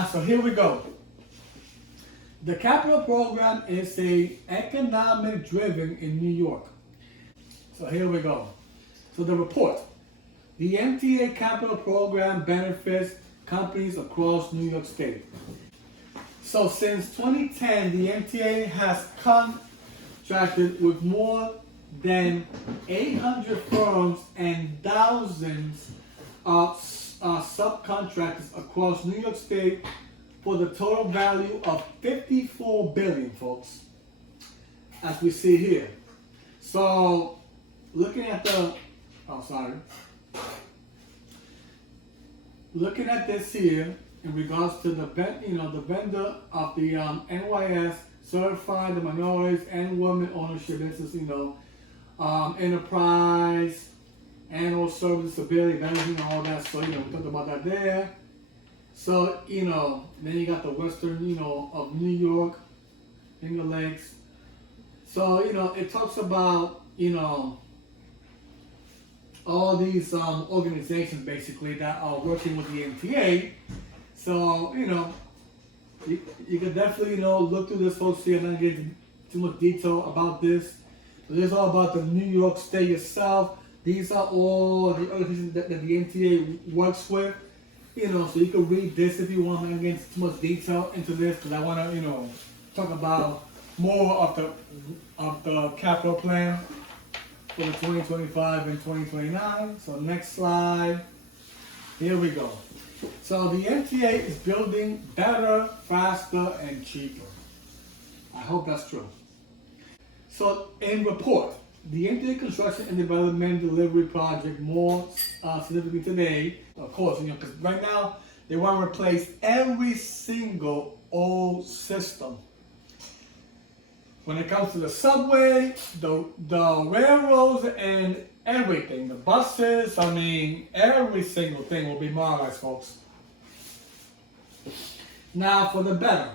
So here we go. The capital program is a economic driven in New York. So here we go. So the report. The MTA capital program benefits companies across New York State. So since 2010, the MTA has contracted with more than 800 firms and thousands of subcontractors across New York State for the total value of $54 billion, folks, as we see here. So looking at looking at this here in regards to the vendor of the NYS certified the minorities and women ownership. This is enterprise, annual service, disability, benefit, and all that. So we talked about that there. So then you got the western of New York, Finger Lakes. So it talks about all these organizations basically that are working with the MTA. So you can definitely look through this, folks, here and not get too much detail about this. So this is all about the New York State itself. These are all the organizations that the MTA works with. So you can read this if you want. I'm not getting too much detail into this because I want to talk about more of the capital plan for the 2025 and 2029. So next slide. Here we go. So the MTA is building better, faster, and cheaper. I hope that's true. So in report, the MTA construction and development delivery project more significantly today, of course, because right now they want to replace every single old system. When it comes to the subway, the railroads, and everything, the buses, every single thing will be modernized, folks. Now for the better.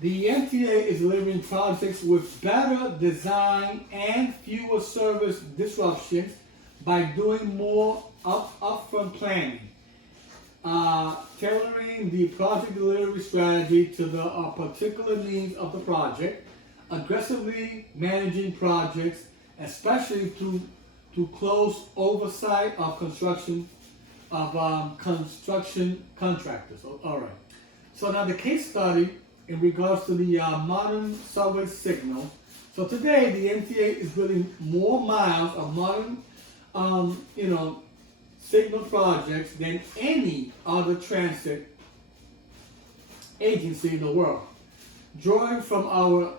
The MTA is delivering projects with better design and fewer service disruptions by doing more upfront planning, tailoring the project delivery strategy to the particular needs of the project, aggressively managing projects, especially through close oversight of construction contractors. All right. So now the case study in regards to the modern subway signal. So today the MTA is building more miles of modern, signal projects than any other transit agency in the world. Drawing from our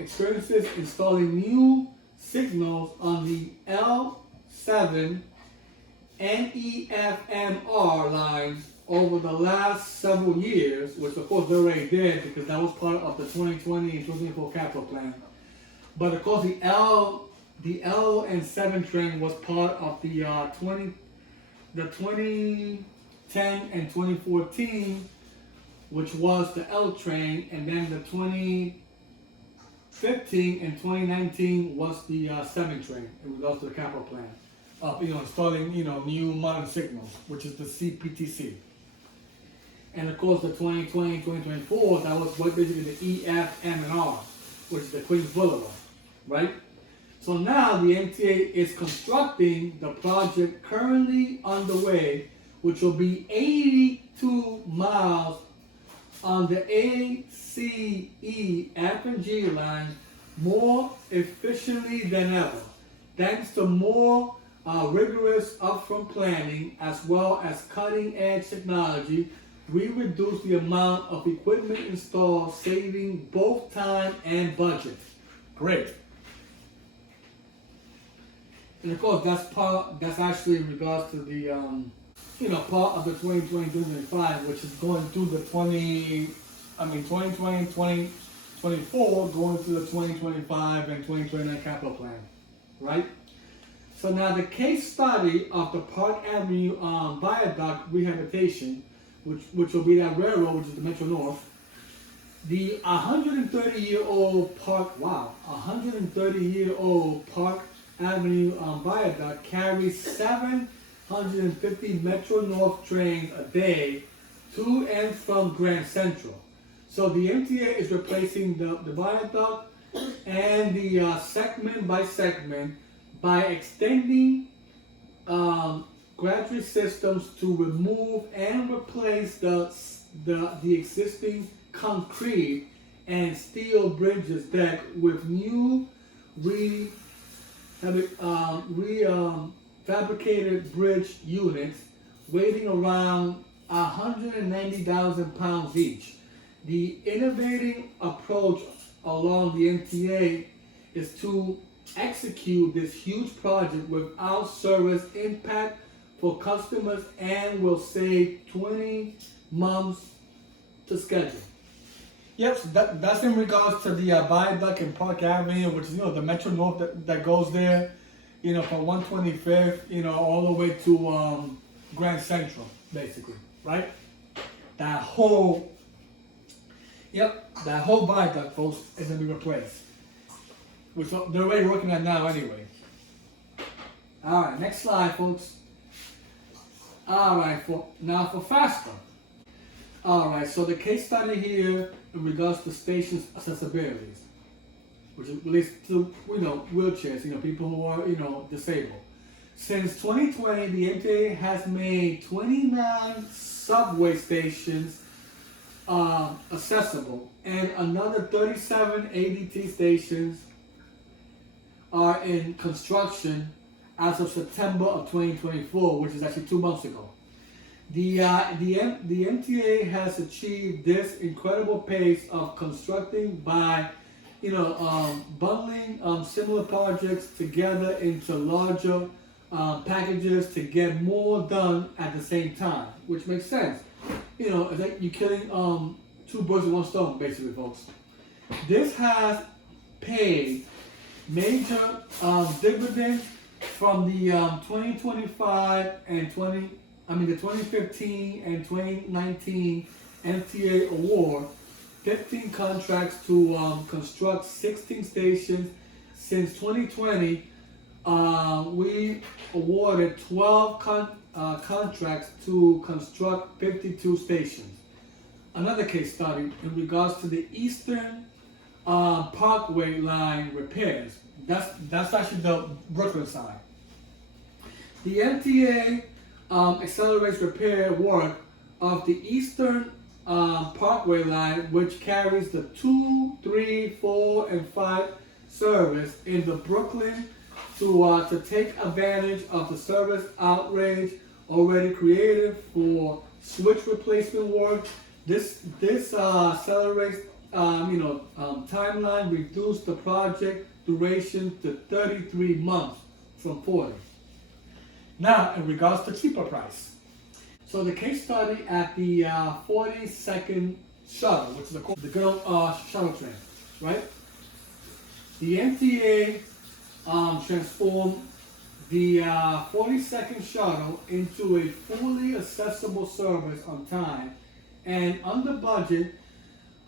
experiences installing new signals on the L7 NEFMR lines over the last several years, which of course they already did because that was part of the 2020 and 2024 capital plan. But of course the L and 7 train was part of the 2010 and 2014, which was the L train, and then the 2015 and 2019 was the 7 train in regards to the capital plan of installing new modern signals, which is the CPTC. And of course the 2020 and 2024, that was basically the EF, M, and R, which is the Queens Boulevard, right? So now the MTA is constructing the project currently underway, which will be 82 miles on the ACE F and G line more efficiently than ever, thanks to more rigorous upfront planning as well as cutting-edge technology. We reduce the amount of equipment installed, saving both time and budget. Great. And of course, that's actually in regards to the part of the 2020-2025, which is going through the 2020, 2024, going through the 2025 and 2029 capital plan, right? So now the case study of the Park Avenue Viaduct rehabilitation, which will be that railroad, which is the Metro North. The 130-year-old Park Avenue Viaduct carries 750 Metro North trains a day to and from Grand Central. So the MTA is replacing the viaduct and the segment by segment by extending graduate systems to remove and replace the existing concrete and steel bridges deck with new fabricated bridge units weighing around 190,000 pounds each. The innovating approach along the MTA is to execute this huge project without service impact for customers and will save 20 months to schedule. Yep, so that's in regards to the viaduct in Park Avenue, which is the Metro North that goes there, from 125th, all the way to Grand Central, basically, right? That whole viaduct, folks, is gonna be replaced, which they're already working on now anyway. All right, next slide, folks. All right, for faster. All right, so the case study here in regards to stations accessibilities, which relates to wheelchairs, people who are disabled. Since 2020, the MTA has made 29 subway stations accessible, and another 37 ADT stations are in construction as of September of 2024, which is actually 2 months ago. The MTA has achieved this incredible pace of constructing by, bundling similar projects together into larger packages to get more done at the same time, which makes sense. It's like you're killing two birds with one stone, basically, folks. This has paid major dividends from the 2025 and the 2015 and 2019 MTA award, 15 contracts to construct 16 stations. Since 2020, we awarded 12 contracts to construct 52 stations. Another case study in regards to the Eastern Parkway line repairs. That's actually the Brooklyn side. The MTA accelerates repair work of the Eastern Parkway line, which carries the 2, 3, 4, and 5 service in the Brooklyn to take advantage of the service outrage already created for switch replacement work. This accelerates timeline, reduce the project duration to 33 months from 40. Now, in regards to cheaper price. So the case study at the 42nd shuttle, which is the good old shuttle train, right? The MTA transformed the 42nd shuttle into a fully accessible service on time and under budget.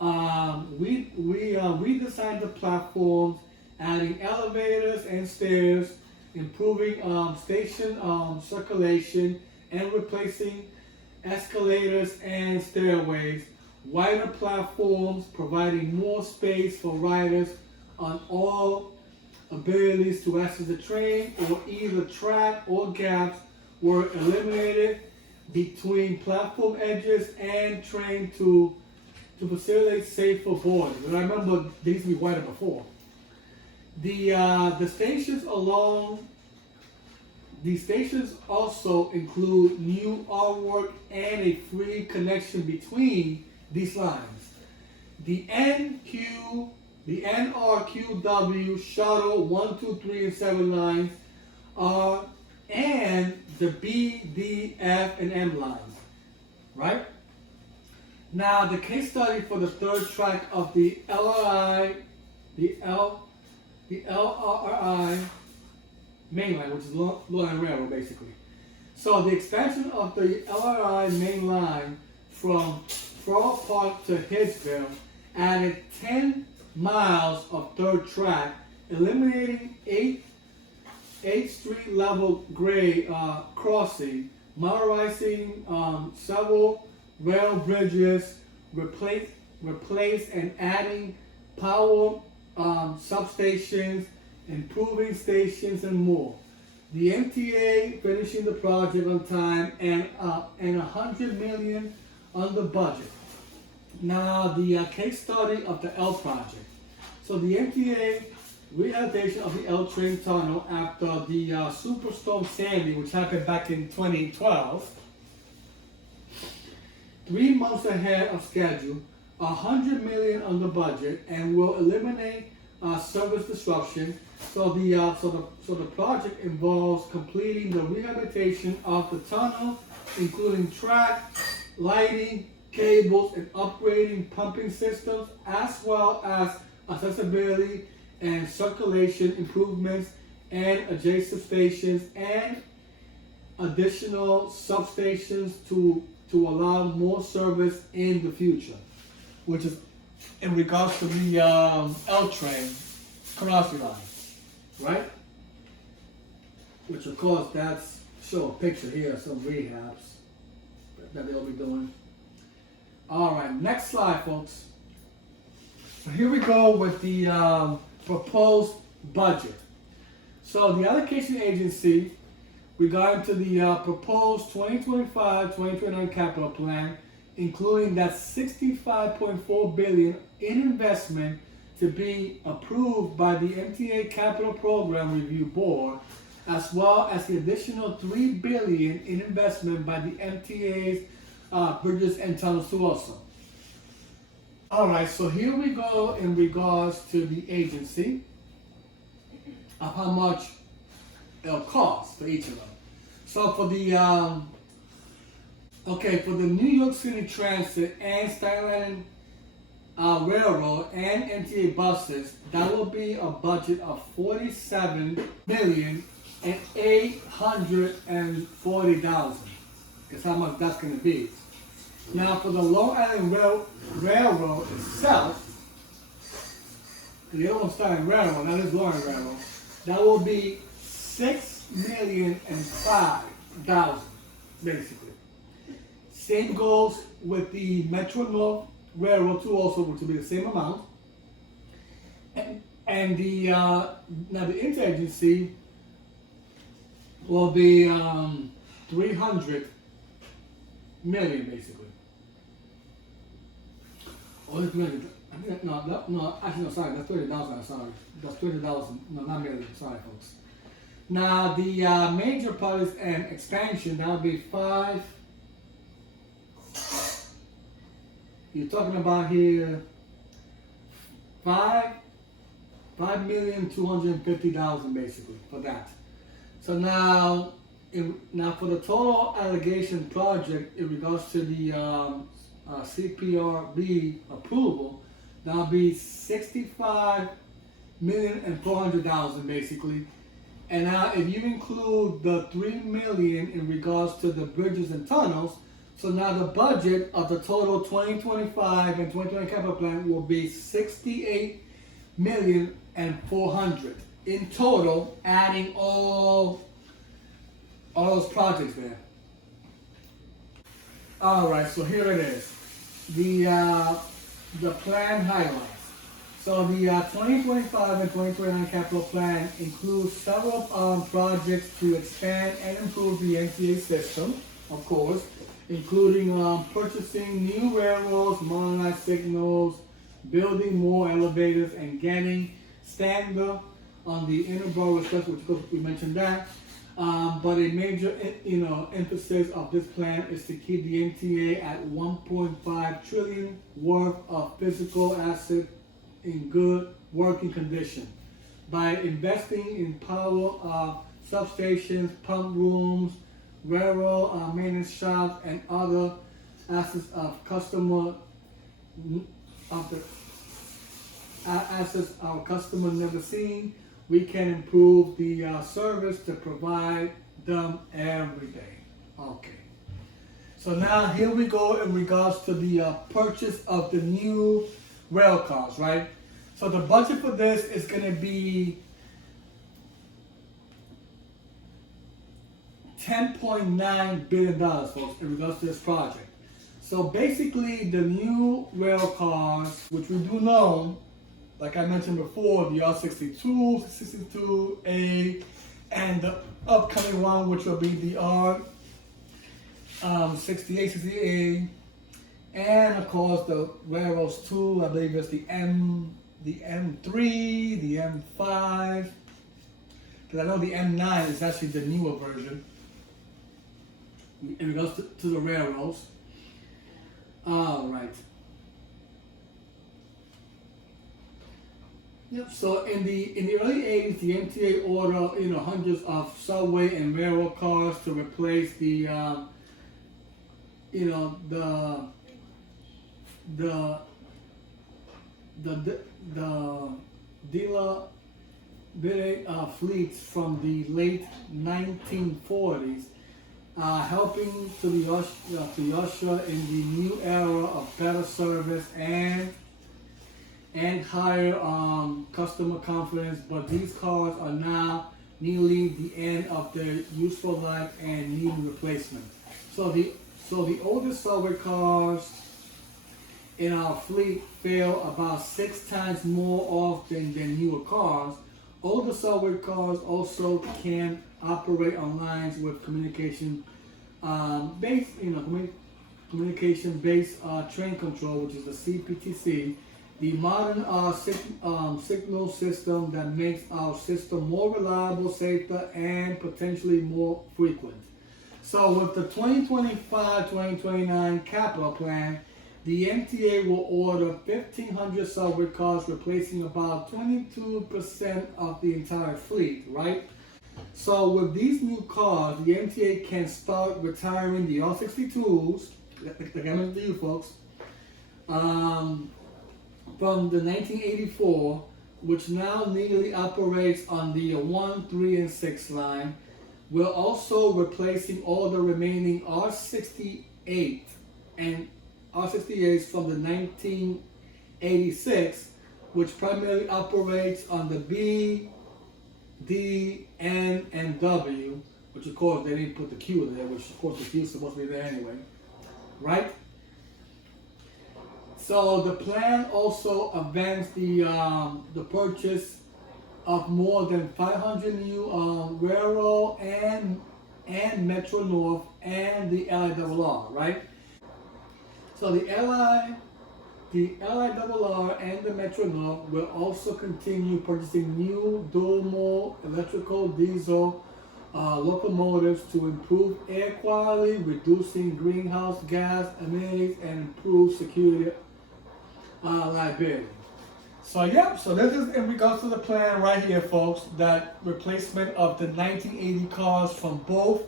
We redesigned the platforms, adding elevators and stairs, improving station circulation, and replacing escalators and stairways, wider platforms, providing more space for riders on all abilities to access the train, or either track or gaps were eliminated between platform edges and train to facilitate safer boarding. And I remember they used to be wider before. The stations also include new artwork and a free connection between these lines. The NRQW shuttle 1, 2, 3, and 7 lines are, and the B, D, F, and M lines, right? Now, the case study for the third track of the LRI, the LRI main line, which is Long Island Railroad, basically. So the expansion of the LRI main line from Frog Park to Hitchville added 10 miles of third track, eliminating 8 street level grade crossing, modernizing several rail bridges, replace and adding power substations, improving stations, and more. The MTA finishing the project on time and $100 million under budget. Now the case study of the L project. So the MTA rehabilitation of the L train tunnel after the Superstorm Sandy, which happened back in 2012. 3 months ahead of schedule, $100 million under budget, and will eliminate service disruption. So the project involves completing the rehabilitation of the tunnel, including track, lighting, cables, and upgrading pumping systems, as well as accessibility and circulation improvements and adjacent stations and additional substations to allow more service in the future, which is in regards to the L train crossing line, right? Which of course that's show a picture here of some rehabs that they'll be doing. All right, next slide, folks. So here we go with the proposed budget. So the allocation agency regarding to the proposed 2025-2029 capital plan, including that $65.4 billion in investment to be approved by the MTA Capital Program Review Board, as well as the additional $3 billion in investment by the MTA's Bridges and Tunnels too also. All right, so here we go in regards to the agency of how much it'll cost for each of them. So for the for the New York City Transit and Staten Island Railroad and MTA buses, that will be a budget of $47,840,000. That's how much that's going to be. Now for the Long Island Railroad itself, the other one's Staten Railroad, that is Long Island Railroad, that will be $6,005,000 basically. Same goes with the Metro North Railroad too, also, which will be the same amount. And the now the interagency will be $300 million basically. Oh, it's million. I think no, actually no, sorry, that's $30,000. Sorry, that's $30,000. No, not million. Sorry, folks. Now the major projects and expansion, that would be five. You're talking about here $5,250,000 basically for that. So now for the total allegation project in regards to the CPRB approval, that'll be $65,400,000 basically. And now if you include the $3 million in regards to the bridges and tunnels, so now the budget of the total 2025 and 2020 capital plan will be $68,400,000 in total, adding all those projects there. All right, so here it is, the plan highlights. So the 2025 and 2029 capital plan includes several projects to expand and improve the MTA system, of course, including purchasing new railroads, modernized signals, building more elevators, and getting standard on the interborough express, which we mentioned that. But a major, emphasis of this plan is to keep the MTA at $1.5 trillion worth of physical assets in good working condition by investing in power substations, pump rooms, railroad maintenance shops, and other assets of assets our customer never seen. We can improve the service to provide them every day. Okay. So now here we go in regards to the purchase of the new rail cars, right? So the budget for this is going to be $10.9 billion, folks, in regards to this project. So basically, the new rail cars, which we do know, like I mentioned before, the R62, 62A, and the upcoming one, which will be the R68, 68A, and of course the railroads too. I believe it's the M3, the M5, because I know the M9 is actually the newer version in regards to the railroads. All right. Yep. So in the early 80s, the MTA ordered hundreds of subway and railroad cars to replace the dealer fleets from the late 1940s, helping to usher in the new era of better service and higher customer confidence. But these cars are now nearly the end of their useful life and needing replacement. So the oldest subway cars in our fleet fail about 6 times more often than newer cars. Older subway cars also can operate on lines with communication based train control, which is the CPTC, the modern signal system that makes our system more reliable, safer, and potentially more frequent. So with the 2025-2029 capital plan, the MTA will order 1,500 subway cars, replacing about 22% of the entire fleet, right? So with these new cars, the MTA can start retiring the R62s, like I mentioned to you folks, from the 1984, which now nearly operates on the 1, 3, and 6 line. We're also replacing all the remaining R68 and R68s from the 1986, which primarily operates on the B, D, N, and W, which of course they didn't put the Q there, which of course the Q is supposed to be there anyway, right? So the plan also advanced the purchase of more than 500 new railroad and Metro North and the LIRR, right? So the LIRR and the Metro North will also continue purchasing new dual-mode electrical diesel locomotives to improve air quality, reducing greenhouse gas emissions, and improve security liability. So so this is in regards to the plan right here, folks, that replacement of the 1980 cars from both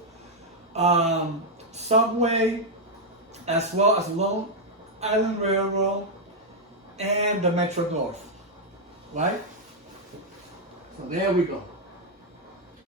subway as well as Long Island Railroad and the Metro North, right? So there we go.